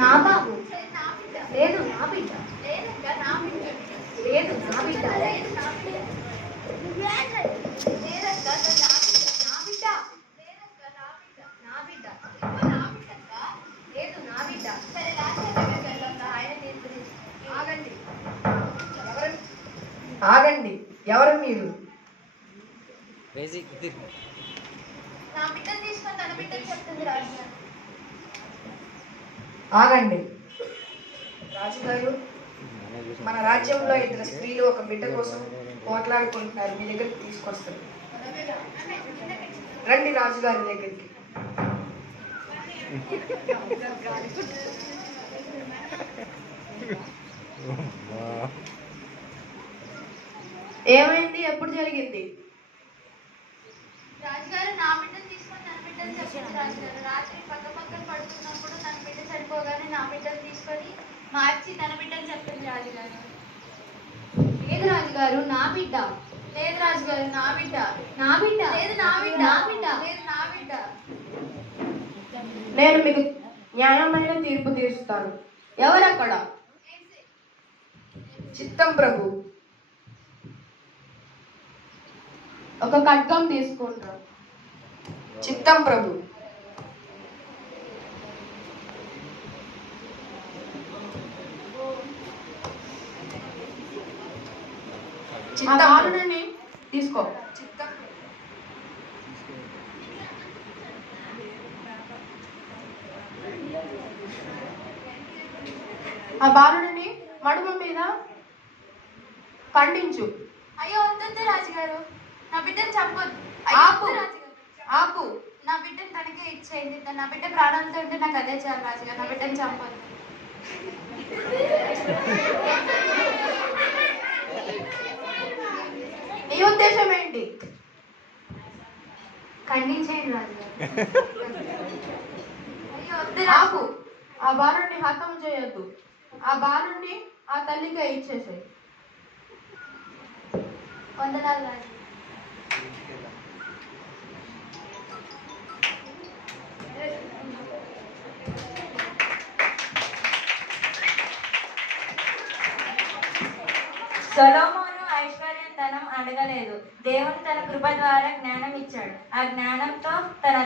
నా బాబు. లేదు నా బిడ్డ. లేదు నా బిడ్డ. లేదు నా బిడ్డ. నా బిడ్డ. ఆగండి, ఎవరు మీరు? ఆగండి రాజుగారు, మన రాజ్యంలో ఇద్దరు స్త్రీలు ఒక బిడ్డ కోసం పోట్లాడుకుంటున్నారు. మీ దగ్గరికి తీసుకొస్తారు. రండి రాజుగారి దగ్గరికి. ఏమైంది? ఎప్పుడు జరిగింది? రాజుగారు నా బిడ్డను తీసుకొని తన బిడ్డను చెప్పింది. రాజుగారు రాత్రి పక్క పక్కన పడుతున్నప్పుడు తన బిడ్డ చనిపోగానే నా బిడ్డను తీసుకొని మార్చి తన బిడ్డను చెప్పింది. రాజుగారు లేదు రాజుగారు నా బిడ్డ. లేదు రాజుగారు నా బిడ్డ. నా బిడ్డ. లేదు నా బిడ్డ. నా బిడ్డ. లేదు నా బిడ్డ. నేను మీకు న్యాయమైన తీర్పు తీరుస్తాను. ఎవరక్కడ? చిత్తం ప్రభు. ఒక ఖడ్గం తీసుకుంటారు. చిత్తం ప్రభు. బాలుని తీసుకో. చిత్తం. ఆ బాలుడిని మడుమ మీద ఖండించు. అయ్యో వద్దు రాజుగారు, నా బిడ్డను చంపొద్దు. ఆపు, ఆపు. నా బిడ్డను తనకే ఇచ్చేయండి. నా బిడ్డ ప్రాణాలతో ఉంటే నాకు అదే చాలు రాజుగారు. నా బిడ్డను చంపొద్దు. నీ ఉద్దేశం ఏంటి? ఖండించేయండి రాజుగారు. అయ్యో వద్దు. ఆపు. ఆ బాలుడిని హతం చేయొద్దు. ఆ బాలుడిని ఆ తల్లికే ఇచ్చేసాయి. వందనాలు రాజు. సొలొమోను ఐశ్వర్యం ధనం అడగలేదు. దేవుడు తన కృప ద్వారా జ్ఞానం ఇచ్చాడు. ఆ జ్ఞానంతో తన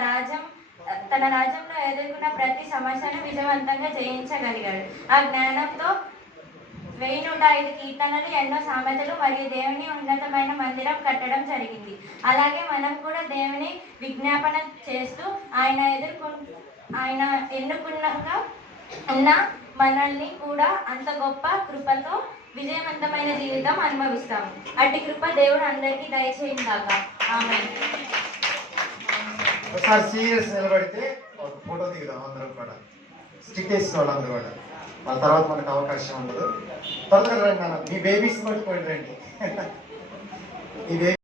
రాజ్యంలో ఎదుర్కొన్న ప్రతి సమస్యను విజయవంతంగా జయించగలిగాడు. ఆ జ్ఞానంతో 1105 కీర్తనలు, ఎన్నో సామెతలు మరియు దేవుని ఉన్నతమైన మందిరం కట్టడం జరిగింది. అలాగే మనం కూడా దేవుని విజ్ఞాపన చేస్తూ ఆయన ఎన్నుకున్నగా ఉన్న మనల్ని కూడా అంత గొప్ప కృపతో విజయవంతమైన జీవితం అనుభవిస్తాము. అట్టి కృప దేవుడు అందరికీ దయచేయిందాక. ఆమేన్. ఒకసారి సీరియస్ నిలబడితే ఒక ఫోటో దిగుదాం అందరం కూడా. స్టిక్ వేసిన వాళ్ళందరూ కూడా. వాళ్ళ తర్వాత మనకు అవకాశం ఉండదు. త్వరగా రండి నాన్న, మీ బేబీస్ పట్టుకోండి రండి. ఈ బేబీ